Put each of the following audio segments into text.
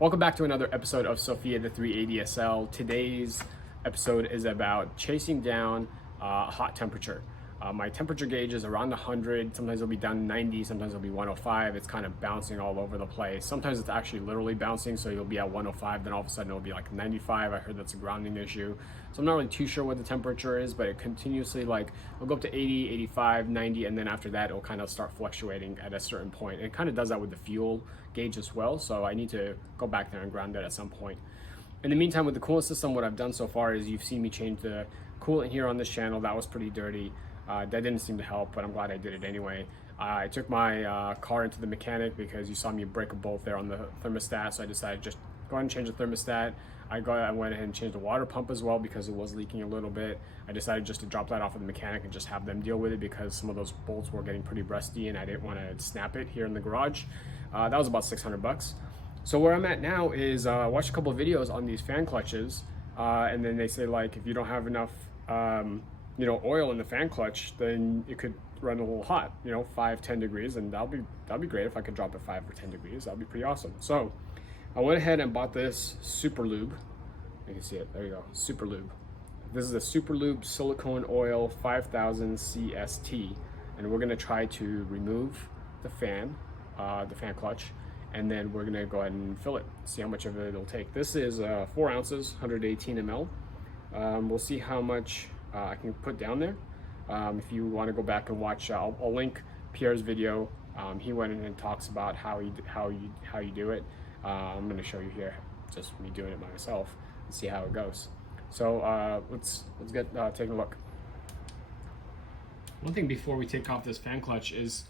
Welcome back to another episode of Sophia the 380 SL. Today's episode is about chasing down hot temperature. My temperature gauge is around 100, sometimes it'll be down to 90, sometimes it'll be 105. It's kind of bouncing all over the place. Sometimes it's actually literally bouncing, so you'll be at 105, then all of a sudden it'll be like 95. I heard that's a grounding issue. So I'm not really too sure what the temperature is, but it continuously it'll go up to 80, 85, 90, and then after that it'll kind of start fluctuating at a certain point. And it kind of does that with the fuel gauge as well, so I need to go back there and ground it at some point. In the meantime, with the coolant system, what I've done so far is you've seen me change the coolant here on this channel. That was pretty dirty. That didn't seem to help, but I'm glad I did it anyway. I took my car into the mechanic because you saw me break a bolt there on the thermostat, so I decided just go ahead and change the thermostat. I went ahead and changed the water pump as well because it was leaking a little bit. I decided just to drop that off of the mechanic and just have them deal with it because some of those bolts were getting pretty rusty and I didn't want to snap it here in the garage. That was about 600 bucks. So where I'm at now is watch a couple of videos on these fan clutches, and then they say like if you don't have enough oil in the fan clutch, then it could run a little hot, 5-10 degrees, and that'll be great if I could drop it 5 or 10 degrees. That'd be pretty awesome. So I went ahead and bought this Super Lube. You can see it, there you go, Super Lube. This is a Super Lube silicone oil 5000 CST, and we're gonna try to remove the fan clutch, and then we're gonna go ahead and fill it, see how much of it it'll take. This is 4 ounces, 118 ml. We'll see how much I can put down there. If you want to go back and watch, I'll link Pierre's video. He went in and talks about how you do it. I'm going to show you here, just me doing it myself, and see how it goes. So let's get take a look. One thing before we take off this fan clutch is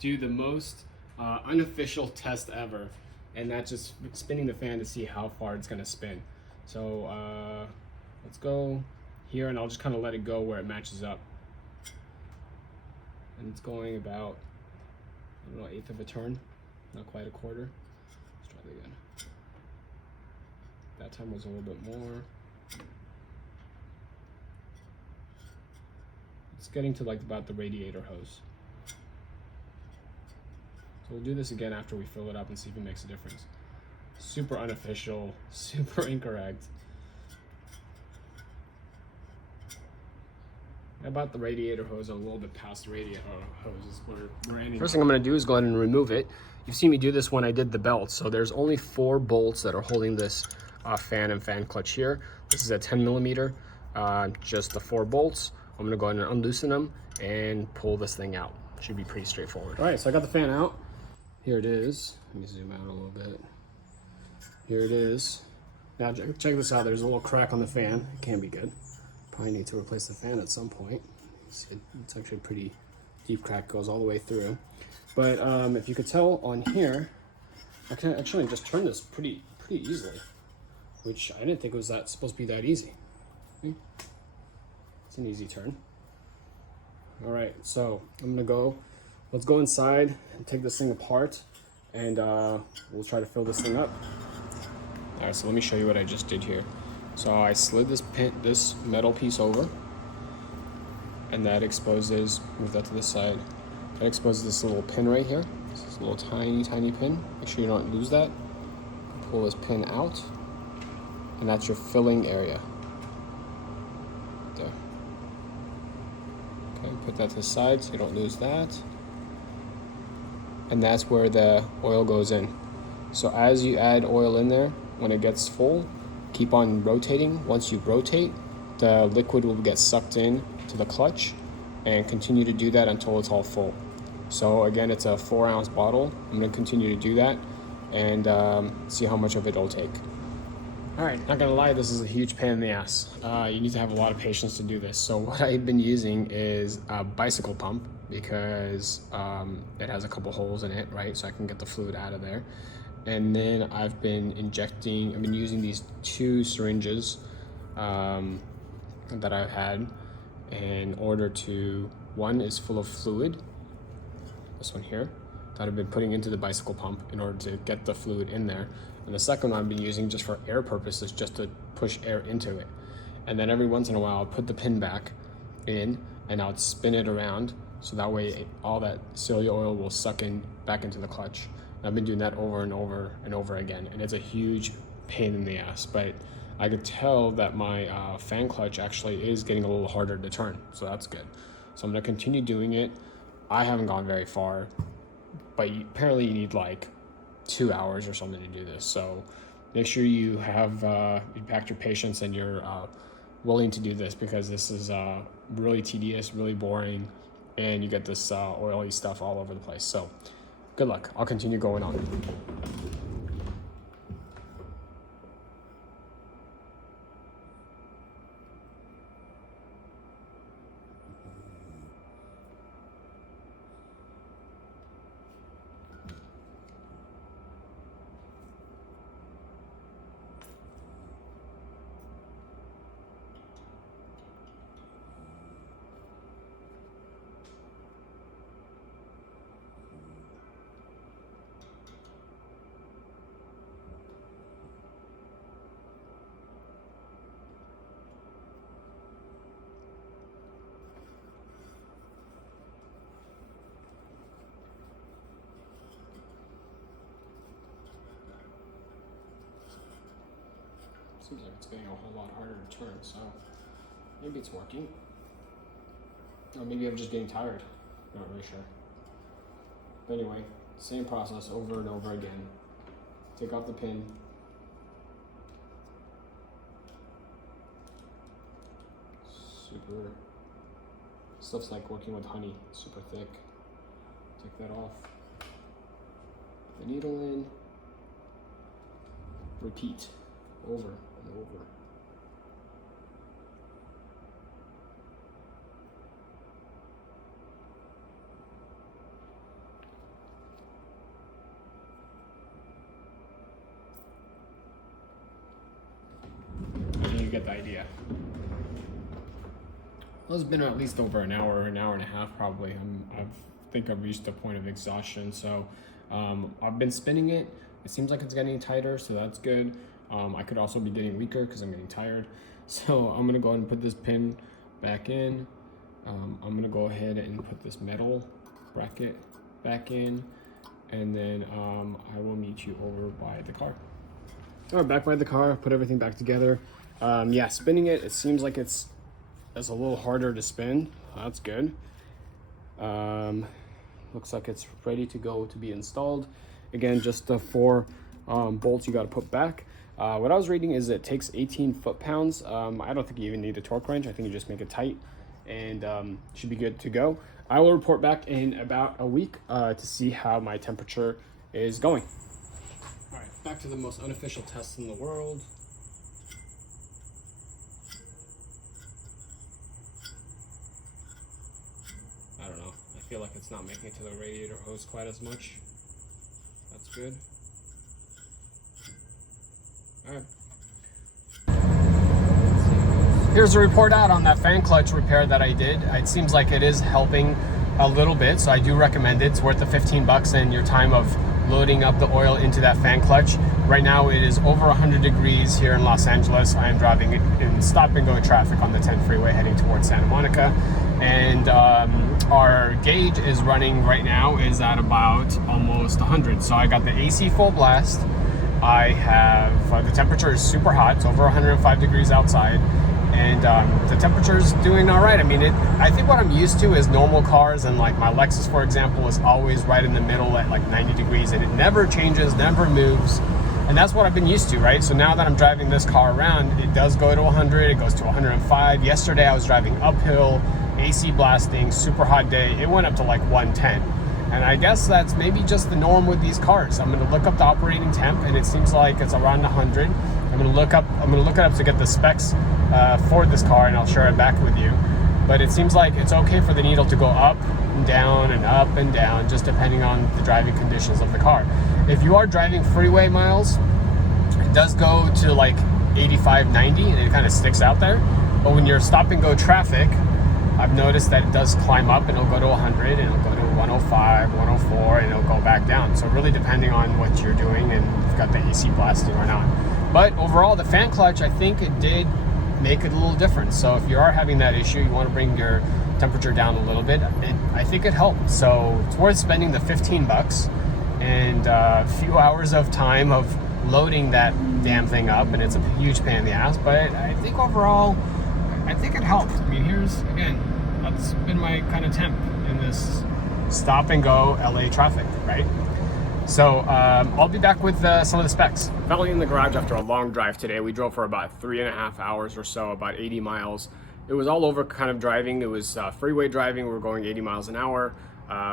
do the most unofficial test ever, and that's just spinning the fan to see how far it's going to spin. So let's go here, and I'll just kind of let it go where it matches up. And it's going about, I don't know, 1/8 of a turn, not quite a quarter. Let's try that again. That time was a little bit more. It's getting to like about the radiator hose. So we'll do this again after we fill it up and see if it makes a difference. Super unofficial, super incorrect. About the radiator hose, a little bit past the radiator hose is where we're ending. First thing I'm going to do is go ahead and remove it. You've seen me do this when I did the belt. So there's only 4 bolts that are holding this fan and fan clutch here. This is a 10 millimeter, just the 4 bolts. I'm going to go ahead and unloosen them and pull this thing out. Should be pretty straightforward. All right, so I got the fan out. Here it is. Let me zoom out a little bit. Here it is. Now check this out. There's a little crack on the fan. It can be good. Probably need to replace the fan at some point. It's actually a pretty deep crack, goes all the way through. But if you could tell on here, I can actually just turn this pretty easily, which I didn't think it was supposed to be that easy. It's an easy turn. All right, so let's go inside and take this thing apart, and we'll try to fill this thing up. All right, so let me show you what I just did here. So I slid this metal piece over, and that exposes, move that to the side, that exposes this little pin right here. This is a little tiny pin. Make sure you don't lose that. Pull this pin out, and that's your filling area. There. Okay, put that to the side so you don't lose that. And that's where the oil goes in. So as you add oil in there, when it gets full, keep on rotating. Once you rotate, the liquid will get sucked in to the clutch, and continue to do that until it's all full. So again, it's a 4 ounce bottle. I'm going to continue to do that and see how much of it it'll take. All right, not gonna lie, this is a huge pain in the ass. You need to have a lot of patience to do this. So what I've been using is a bicycle pump because it has a couple holes in it, right? So I can get the fluid out of there. And then I've been using these 2 syringes that I've had in order to, one is full of fluid, this one here, that I've been putting into the bicycle pump in order to get the fluid in there. And the second one I've been using just for air purposes, just to push air into it. And then every once in a while, I'll put the pin back in and I'll spin it around. So that way all that silly oil will suck in back into the clutch. I've been doing that over and over and over again, and it's a huge pain in the ass. But I could tell that my fan clutch actually is getting a little harder to turn, so that's good. So I'm gonna continue doing it. I haven't gone very far, but apparently you need like 2 hours or something to do this. So make sure you have you packed your patience and you're willing to do this, because this is really tedious, really boring, and you get this oily stuff all over the place. So good luck. I'll continue going on. Seems like it's getting a whole lot harder to turn, so maybe it's working. Or maybe I'm just getting tired. Not really sure. But anyway, same process over and over again. Take off the pin. Super. Stuff's like working with honey, super thick. Take that off. Put the needle in. Repeat over and over. I think you get the idea. Well, it's been at least over an hour and a half probably. I think I've reached the point of exhaustion. So I've been spinning it. It seems like it's getting tighter, so that's good. I could also be getting weaker because I'm getting tired. So I'm gonna go ahead and put this pin back in. I'm gonna go ahead and put this metal bracket back in, and then I will meet you over by the car. All right, back by the car, put everything back together. Yeah, spinning it, it seems like it's a little harder to spin. That's good. Looks like it's ready to go to be installed. Again, just the 4 bolts you got to put back. What I was reading is it takes 18 foot-pounds. I don't think you even need a torque wrench. I think you just make it tight and should be good to go. I will report back in about a week to see how my temperature is going. All right, back to the most unofficial test in the world. I don't know. I feel like it's not making it to the radiator hose quite as much. That's good. All right. Here's a report out on that fan clutch repair that I did. It seems like it is helping a little bit, so I do recommend it. It's worth the 15 bucks and your time of loading up the oil into that fan clutch. Right now it is over 100 degrees here in Los Angeles. I am driving in stop and go traffic on the 10 freeway heading towards Santa Monica. And our gauge is running right now is at about almost 100. So I got the AC full blast. I have, the temperature is super hot. It's over 105 degrees outside. And the temperature is doing all right. I mean, I think what I'm used to is normal cars, and like my Lexus, for example, is always right in the middle at like 90 degrees, and it never changes, never moves. And that's what I've been used to, right? So now that I'm driving this car around, it does go to 100, it goes to 105. Yesterday I was driving uphill, AC blasting, super hot day. It went up to like 110. And I guess that's maybe just the norm with these cars. I'm gonna look up the operating temp, and it seems like it's around 100. I'm gonna look it up to get the specs for this car, and I'll share it back with you. But it seems like it's okay for the needle to go up and down and up and down, just depending on the driving conditions of the car. If you are driving freeway miles, it does go to like 85, 90, and it kind of sticks out there. But when you're stop and go traffic, I've noticed that it does climb up, and it'll go to 100, and it'll go to 105, 104, and it'll go back down. So really depending on what you're doing and if you've got the AC blasting or not. But overall, the fan clutch, I think it did make it a little different. So if you are having that issue, you want to bring your temperature down a little bit, I think it helped. So it's worth spending the 15 bucks. and a few hours of time of loading that damn thing up, and it's a huge pain in the ass. But I think overall, I think it helped. I mean, here's again, that's been my kind of temp in this stop and go LA traffic, right? So I'll be back with some of the specs. Finally in the garage after a long drive today. We drove for about 3.5 hours or so, about 80 miles. It was all over kind of driving. It was freeway driving. We were going 80 miles an hour.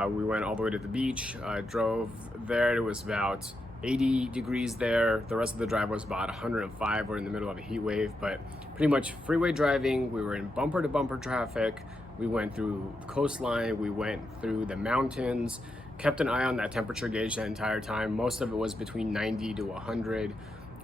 We went all the way to the beach, drove there. It was about 80 degrees there. The rest of the drive was about 105. We're in the middle of a heat wave, but pretty much freeway driving. We were in bumper to bumper traffic. We went through the coastline. We went through the mountains. Kept an eye on that temperature gauge the entire time. Most of it was between 90 to 100.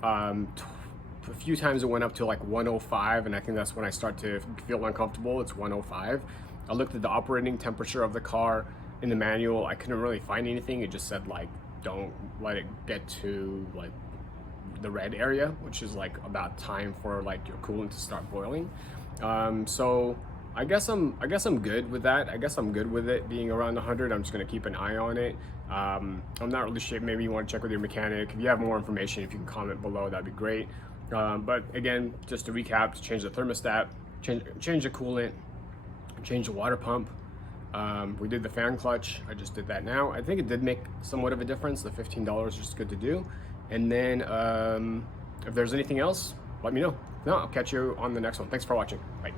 A few times it went up to like 105, and I think that's when I start to feel uncomfortable. It's 105. I looked at the operating temperature of the car in the manual. I couldn't really find anything. It just said like, don't let it get to like the red area, which is like about time for like your coolant to start boiling. So I guess I'm good with that. I guess I'm good with it being around 100. I'm just gonna keep an eye on it. I'm not really sure. Maybe you want to check with your mechanic. If you have more information, if you can comment below, that'd be great. But again, just to recap, change the thermostat, change the coolant, change the water pump. We did the fan clutch. I just did that now. I think it did make somewhat of a difference. The $15 is just good to do. And then if there's anything else, let me know. No, I'll catch you on the next one. Thanks for watching. Bye.